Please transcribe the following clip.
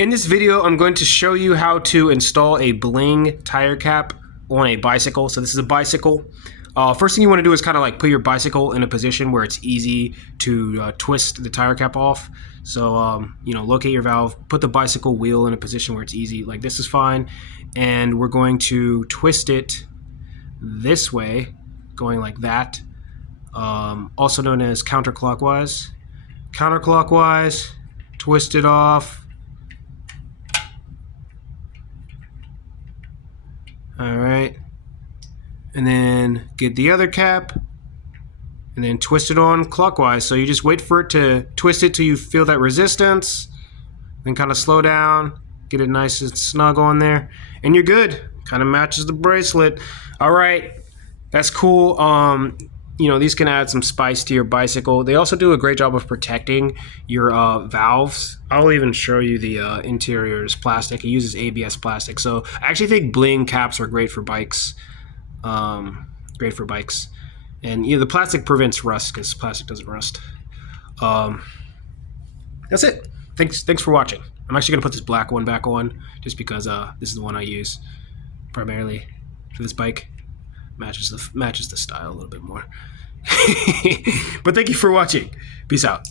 In this video, I'm going to show you how to install a Bling tire cap on a bicycle. So this is a bicycle. First thing you want to do is kind of like put your bicycle in a position where it's easy to twist the tire cap off. So, locate your valve, put the bicycle wheel in a position where it's easy, like this is fine. And we're going to twist it this way, going like that, also known as counterclockwise. Counterclockwise, twist it off. All right, and then get the other cap and then twist it on clockwise. So you just wait for it to twist it till you feel that resistance, then kind of slow down, get it nice and snug on there, and you're good. Kind of matches the bracelet. All right, that's cool. These can add some spice to your bicycle. They also do a great job of protecting your valves. I'll even show you the interior is plastic. It uses ABS plastic. So I actually think Bling caps are great for bikes. And the plastic prevents rust because plastic doesn't rust. That's it. Thanks for watching. I'm actually gonna put this black one back on just because this is the one I use primarily for this bike. Matches the style a little bit more. But thank you for watching. Peace out.